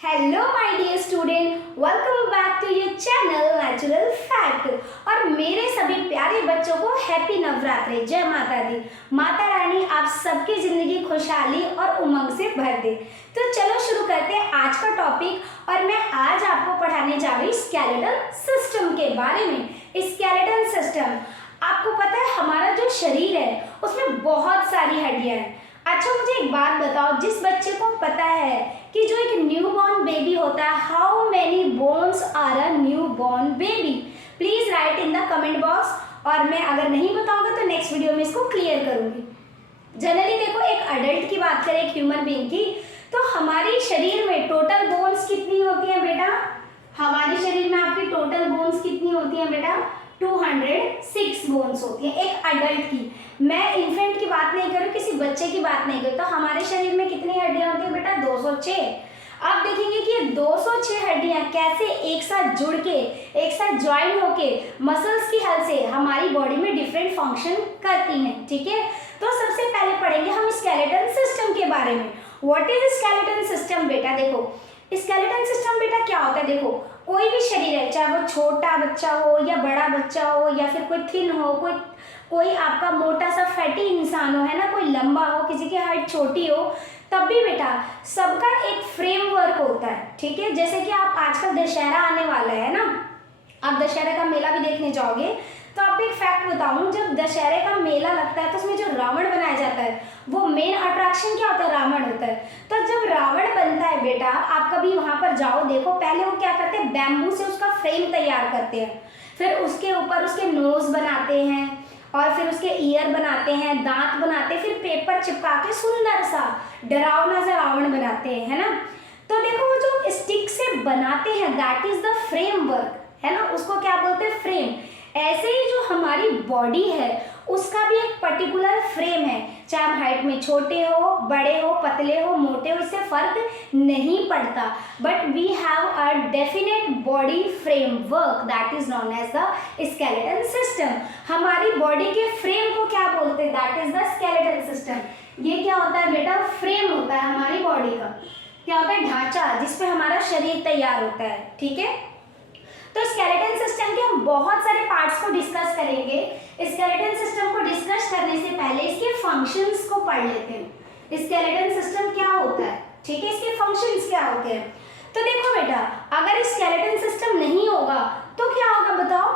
Hello my dear student, welcome back to your channel natural fact. और मेरे सभी प्यारे बच्चों को हैप्पी नवरात्रि। जय माता दी। माता रानी आप सबकी जिंदगी खुशहाली और उमंग से भर दे। तो चलो शुरू करते हैं आज का टॉपिक। और मैं आज आपको पढ़ाने जा रही स्केलेटल सिस्टम के बारे में। स्केलेटल सिस्टम, आपको पता है हमारा जो शरीर है उसमें बहुत सारी हड्डियां हैं। अच्छा मुझे एक बात बताओ, जिस बच्चे को पता है कि जो एक न्यू बॉर्न बेबी होता है, how many bones are a new born baby, please write in the comment box. और मैं अगर नहीं बताऊंगा तो नेक्स्ट वीडियो में इसको क्लियर करूंगी। जनरली देखो, एक अडल्ट की बात करें, एक ह्यूमन बीइंग की, तो हमारे शरीर में टोटल बोन्स कितनी होती है बेटा? हमारे शरीर में आपकी टोटल बोन्स कितनी होती है बेटा? 206 बोन्स होती है एक अडल्ट की। मैं इन्फेंट की बात नहीं कर रही, किसी बच्चे की बात नहीं कर रही। तो हमारे शरीर में कितनी हड्डियां होती है बेटा? 206। आप देखेंगे कि ये 206 हड्डियां कैसे एक साथ जुड़ के, एक साथ ज्वाइन होके मसल्स की हेल्प से हमारी बॉडी में डिफरेंट फंक्शन करती हैं। ठीक है, तो सबसे पहले पढ़ेंगे हम स्केलेटल सिस्टम के बारे में। व्हाट इज स्केलेटल सिस्टम बेटा? देखो स्केलेटल सिस्टम बेटा क्या होता है। देखो कोई भी शरीर है, चाहे वो छोटा बच्चा हो या बड़ा बच्चा हो या फिर कोई थिन हो, कोई आपका मोटा सा फैटी इंसान हो, है ना, कोई लंबा हो, किसी की हाइट छोटी हो, तब भी बेटा सबका एक फ्रेमवर्क होता है। ठीक है, जैसे कि आप आजकल दशहरा आने वाला है ना, आप दशहरे का मेला भी देखने जाओगे, तो आपको एक फैक्ट बताऊं, जब दशहरे का मेला लगता है तो उसमें जो रावण बनाया जाता है वो मेन अट्रैक्शन क्या होता है? रावण होता है। तो जब रावण बनता है बेटा, आप कभी वहां पर जाओ, देखो पहले वो क्या करते हैं, बैम्बू से उसका फ्रेम तैयार करते हैं, फिर उसके ऊपर उसके नोज बनाते हैं और फिर उसके ईयर बनाते हैं, दांत बनाते हैं, फिर पेपर चिपका के सुंदर सा डरावना सा रावण बनाते हैं, है ना। तो देखो वो जो स्टिक से बनाते हैं, दैट इज द फ्रेमवर्क, है ना, उसको क्या बोलते हैं? फ्रेम। ऐसे ही जो हमारी बॉडी है उसका भी एक पर्टिकुलर फ्रेम है, चाहे हम हाइट में छोटे हो, बड़े हो, पतले हो, मोटे हो, इससे फर्क नहीं पड़ता, but we have a definite body framework that is known as the skeletal system. हमारी बॉडी के फ्रेम को क्या बोलते हैं? That is the skeletal system. ये क्या होता है बेटा? फ्रेम होता है हमारी बॉडी का। क्या होता है? ढांचा, जिसपे हमारा शरीर तैयार होता है। ठीक है, तो स्केलेटल सिस्टम के हम बहुत सारे पार्ट्स को डिस्कस करेंगे। स्केलेटल सिस्टम को डिस्कस करने से पहले इसके फंक्शंस को पढ़ लेते हैं। स्केलेटल सिस्टम क्या होता है, ठीक है, इसके फंक्शंस क्या होते हैं। तो देखो बेटा, अगर स्केलेटल सिस्टम नहीं होगा तो क्या होगा बताओ?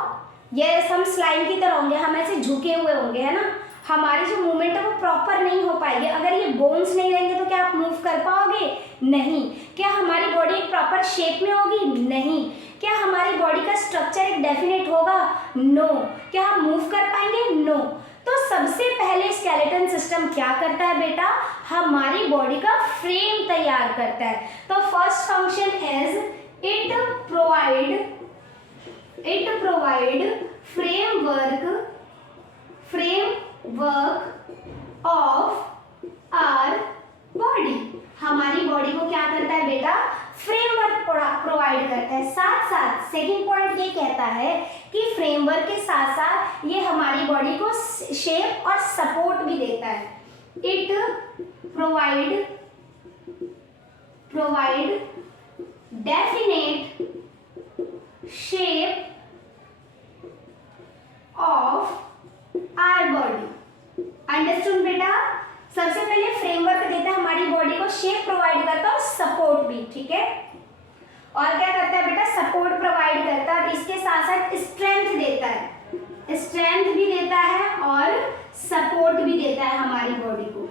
ये हम स्लाइम की तरह होंगे, हम ऐसे झुके हुए होंगे, है ना, हमारी जो मूवमेंट है वो प्रॉपर नहीं हो पाएगी। अगर ये बोन्स नहीं रहेंगे तो क्या आप मूव कर पाओगे? नहीं। क्या हमारी बॉडी एक प्रॉपर शेप में होगी? नहीं। क्या हमारी बॉडी का स्ट्रक्चर एक डेफिनेट होगा? नो। क्या हम मूव कर पाएंगे? नो। तो सबसे पहले स्केलेटल सिस्टम क्या करता है बेटा? हमारी बॉडी का फ्रेम तैयार करता है। तो first function is it provide framework of our body. हमारी बॉडी को क्या करता है बेटा? फ्रेमवर्क प्रोवाइड करता है। साथ साथ सेकंड पॉइंट ये कहता है कि फ्रेमवर्क के साथ साथ ये हमारी बॉडी को शेप और सपोर्ट भी देता है। It provide definite shape of our body. Understood बेटा? सबसे पहले फ्रेमवर्क देता है हमारी बॉडी को, शेप प्रोवाइड करता है और सपोर्ट भी। ठीक है, और क्या करता है बेटा? सपोर्ट प्रोवाइड करता है और इसके साथ साथ स्ट्रेंथ देता है, स्ट्रेंथ भी देता है और सपोर्ट भी देता है हमारी बॉडी को।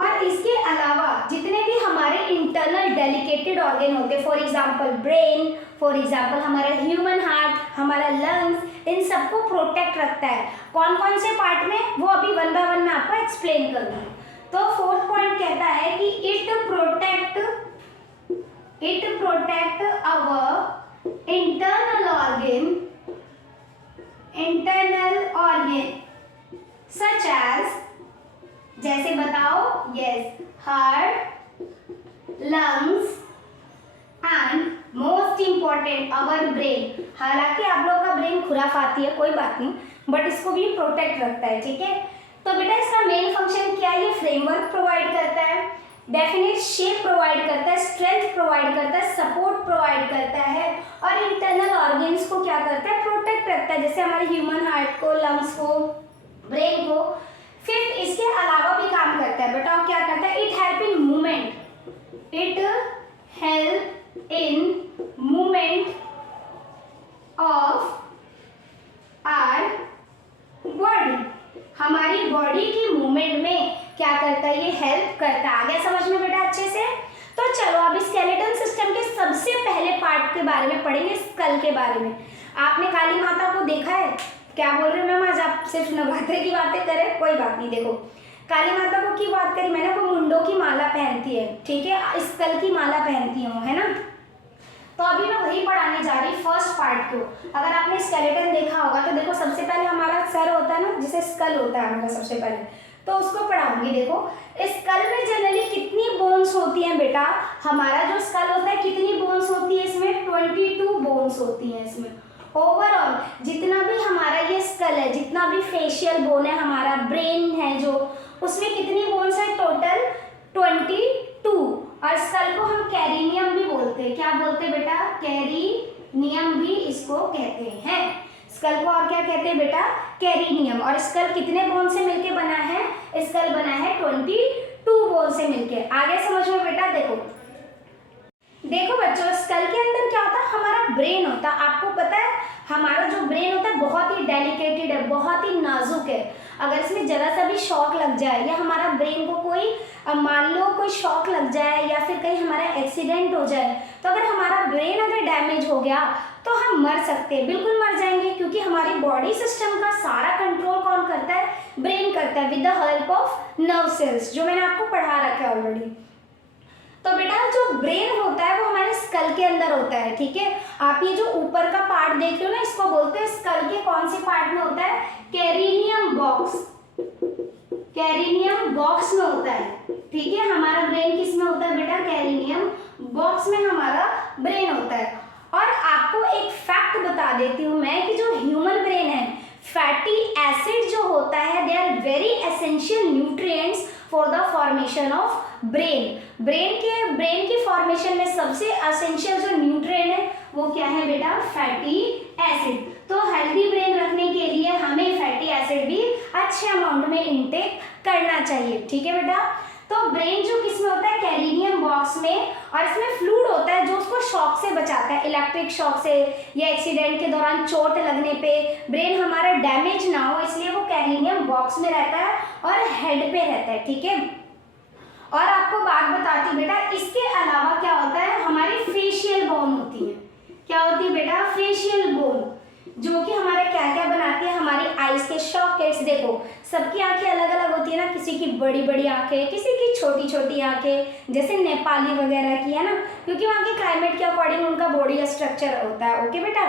और इसके अलावा जितने भी हमारे इंटरनल डेलिकेटेड ऑर्गन होते हैं, for example brain, for example हमारा ह्यूमन हार्ट, हमारा लंग्स, इन सबको प्रोटेक्ट रखता है। कौन कौन से पार्ट में, वो अभी वन बाय वन मैं आपको एक्सप्लेन करूंगी। तो फोर्थ पॉइंट कहता है कि it protect our internal organ such as, जैसे बताओ? Yes, heart, lungs and most important our brain. हालांकि आप लोग का ब्रेन खुराफाती है, कोई बात नहीं, बट इसको भी प्रोटेक्ट रखता है। ठीक है, तो बेटा इसका मेन फंक्शन क्या है? ये फ्रेमवर्क प्रोवाइड करता है, डेफिनेट शेप प्रोवाइड करता है, स्ट्रेंथ प्रोवाइड करता है, सपोर्ट प्रोवाइड करता है और इंटरनल ऑर्गन्स को क्या करता है, प्रोटेक्ट रखता है, जैसे हमारे ह्यूमन हार्ट को, लंग्स को, ब्रेन को। फिफ्थ, इसके अलावा भी काम करता है, बताओ क्या करता है, it help in movement, it help in movement of our body, हमारी बॉडी की मूवमेंट में क्या करता है, ये हेल्प करता है। आ गया समझ में बेटा अच्छे से? तो चलो अब स्केलेटल सिस्टम के सबसे पहले पार्ट के बारे में पढ़ेंगे, स्कल के बारे में। आपने काली माता को देखा है? क्या बोल रहे हो मैम, आज आप सिर्फ नवरात्रि की बातें करें? कोई बात नहीं, देखो काली माता को की बात करी मैंने, वो मुंडों की माला पहनती है, ठीक है, स्कल की माला पहनती है वो, है ना। तो अभी मैं वही पढ़ाने जा रही फर्स्ट पार्ट को। अगर आपने स्केलेटन देखा होगा तो देखो सबसे पहले हमारा सर होता है ना, जिसे स्कल होता है हमारा सबसे पहले, तो उसको पढ़ाऊंगी। देखो स्कल में जनरली कितनी बोन्स होती हैं बेटा, हमारा जो स्कल होता है कितनी बोन्स होती है इसमें, 22 बोन्स होती हैं इसमें। ओवरऑल जितना भी हमारा ये स्कल है, जितना भी फेशियल बोन है, हमारा ब्रेन है जो, उसमें कितनी बोन्स है टोटल, 22। और स्कल को हम कैरिनियम भी बोलते हैं, क्या बोलते हैं बेटा, कैरिनियम भी इसको कहते हैं। स्कल को और क्या कहते हैं बेटा, कैरिनियम। और स्कल कितने बोन से मिलके बना है, स्कल बना है 22 बोन से मिलके। आगे समझ में बेटा, देखो देखो बच्चों, स्कल के अंदर क्या होता है, हमारा ब्रेन होता है। आपको पता है हमारा जो ब्रेन होता है बहुत ही डेलिकेटेड है, बहुत ही नाजुक है। अगर इसमें जरा सा भी शॉक लग जाए या हमारा ब्रेन को कोई मान लो कोई शॉक लग जाए या फिर कहीं हमारा एक्सीडेंट हो जाए, तो अगर हमारा ब्रेन अगर डैमेज हो गया तो हम मर सकते हैं, बिल्कुल मर जाएंगे, क्योंकि हमारी बॉडी सिस्टम का सारा कंट्रोल कौन करता है, ब्रेन करता है, with the help of nerve cells, जो मैंने आपको पढ़ा रखा है ऑलरेडी। तो बेटा जो ब्रेन होता है वो हमारे स्कल के अंदर होता है, ठीक है। आप ये जो ऊपर का पार्ट देख रहे हो ना, इसको बोलते हैं स्कल के कौन से पार्ट में होता है, कैरिनियम बॉक्स, कैरिनियम बॉक्स में होता है, ठीक है। हमारा ब्रेन किस में होता है बेटा, कैरिनियम बॉक्स में हमारा ब्रेन होता है। और आपको एक फैक्ट बता देती हूँ मैं कि जो ह्यूमन ब्रेन है, फैटी एसिड जो होता है, they are very essential nutrients for the formation of brain. Brain की फॉर्मेशन में सबसे एसेंशियल जो न्यूट्रिएंट है वो क्या है बेटा, फैटी एसिड। तो हेल्दी ब्रेन रखने के लिए हमें फैटी एसिड भी अच्छे अमाउंट में इनटेक करना चाहिए, ठीक है बेटा। तो ब्रेन जो किस में होता है, कैरिनियम बॉक्स में, और इसमें फ्लूइड होता है जो उसको शॉक से बचाता है, इलेक्ट्रिक शॉक से या एक्सीडेंट के दौरान चोट लगने पे ब्रेन हमारा डैमेज ना हो, इसलिए वो कैरिनियम बॉक्स में रहता है और हेड पे रहता है, ठीक है। और आपको बात बताती हूँ बेटा, इसके अलावा क्या होता है, हमारी फेशियल बोन होती है, क्या होती है बेटा, फेशियल बोन, जो कि हमारे क्या क्या बनाती है, हमारी आईज के सॉकेट्स। देखो सबकी आंखें अलग अलग होती है ना, किसी की बड़ी बड़ी आंखें, किसी की छोटी छोटी आंखें, जैसे नेपाली वगैरह की है ना, क्योंकि वहाँ के क्लाइमेट के अकॉर्डिंग उनका बॉडी का स्ट्रक्चर होता है, ओके बेटा।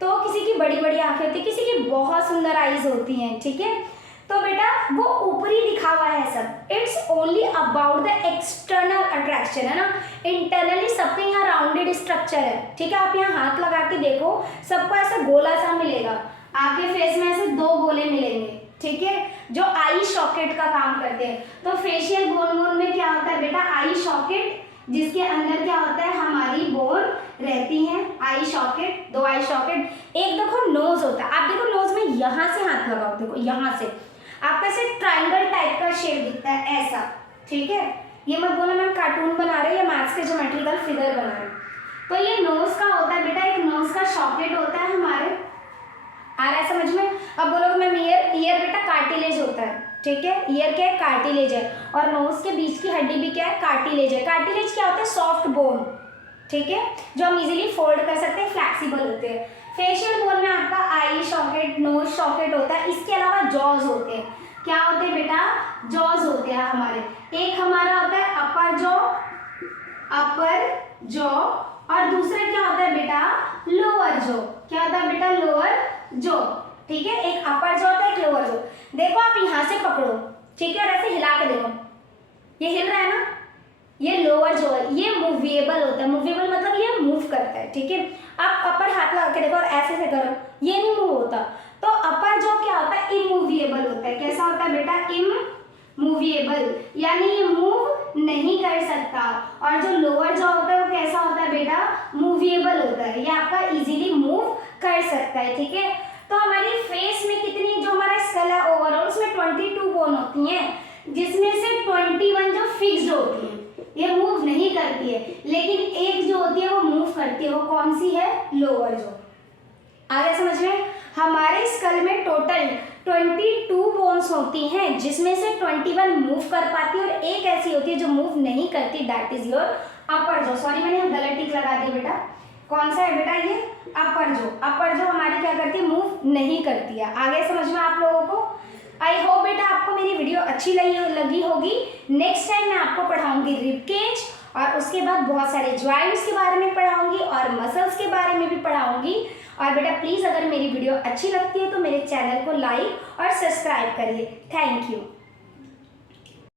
तो किसी की बड़ी बड़ी आंखें होती है, किसी की बहुत सुंदर आईज होती हैं, ठीक है। तो बेटा वो ऊपरी दिखा हुआ है सब, it's only about the external attraction, है ना। इंटरनली सबके यहाँ राउंडेड स्ट्रक्चर है, ठीक है। आप यहाँ हाथ लगा के देखो, सबको ऐसा गोला सा मिलेगा, आपके फेस में ऐसे 2 गोले मिलेंगे, ठीक है, जो आई सॉकेट का काम करते हैं। तो फेशियल बोन में क्या होता है बेटा, आई सॉकेट, जिसके अंदर क्या होता है, हमारी बोन रहती है, आई सॉकेट, 2 आई सॉकेट। एक देखो नोज होता है, आप देखो नोज में यहाँ से हाथ लगाओ, देखो यहाँ से आपका ऐसे ट्राइंगल टाइप का शेप दिखता है ऐसा, ठीक है। ये मत बोलो मैम कार्टून बना रहे हैं या मैथ्स के ज्योमेट्रिकल फिगर बना रहे हैं। तो ये नोज का होता है बेटा, एक नोज का सॉकेट होता है हमारे, आ रहा है समझ में। अब बोलोगे मैम ईयर बेटा कार्टिलेज होता है, ठीक है। ईयर क्या है, कार्टिलेज है, और नोज के बीच की हड्डी भी क्या है, कार्टिलेज है। कार्टिलेज क्या होता है, सॉफ्ट बोन, ठीक है, जो हम इजीली फोल्ड कर सकते हैं, फ्लैक्सिबल होते हैं। फेशियल बोन में आपका आई सॉकेट, नोज सॉकेट होता है, इसके अलावा जॉज होते हैं। क्या होते हैं बेटा, जॉज होते हैं हमारे। एक हमारा होता है अपर जॉ, और दूसरा क्या होता है बेटा, लोअर जॉ। क्या होता है बेटा, लोअर जॉ, ठीक है। एक अपर जॉ होता है, एक लोअर जॉ। देखो आप यहाँ से पकड़ो, ठीक है, और ऐसे हिला के देखो, ये हिल रहा है ना, ये लोअर जो है ये मूवेबल होता है। मूवेबल मतलब ये मूव करता है, ठीक है। आप अपर हाथ लगा के देखो और ऐसे से करो, ये नहीं मूव होता। तो अपर जो क्या होता है, इमूवेबल होता है। कैसा होता है बेटा, इमूवेबल, यानी ये मूव नहीं कर सकता। और जो लोअर जॉ होता है वो कैसा होता है बेटा, मूवेबल होता है, ये आपका इजीली मूव कर सकता है। ठीक है, तो हमारी फेस में कितनी, जो हमारा स्कल है ओवरऑल उसमें 22 बोन होती हैं, जिसमें से 21 जो फिक्स्ड होती हैं, ये मूव नहीं करती है, लेकिन एक जो होती है वो मूव करती है। वो कौन सी है, लोअर जॉ। आगे समझ में, हमारे स्कल में टोटल 22 बोन्स होती हैं, जिसमें से 21 मूव कर पाती है और एक ऐसी होती है जो मूव नहीं करती, that is your upper jaw. Sorry मैंने गलत टिक लगा दिया बेटा, कौन सा है बेटा ये, अपर जॉ। अपर जॉ हमारी क्या करती है, मूव नहीं करती है। आगे समझ में आप लोगों को। आई होप बेटा आपको मेरी वीडियो अच्छी लगी होगी। नेक्स्ट टाइम मैं आपको पढ़ाऊंगी रिब केज, और उसके बाद बहुत सारे जॉइंट्स के बारे में पढ़ाऊंगी और मसल्स के बारे में भी पढ़ाऊंगी। और बेटा प्लीज़ अगर मेरी वीडियो अच्छी लगती है तो मेरे चैनल को लाइक और सब्सक्राइब करिए। Thank you.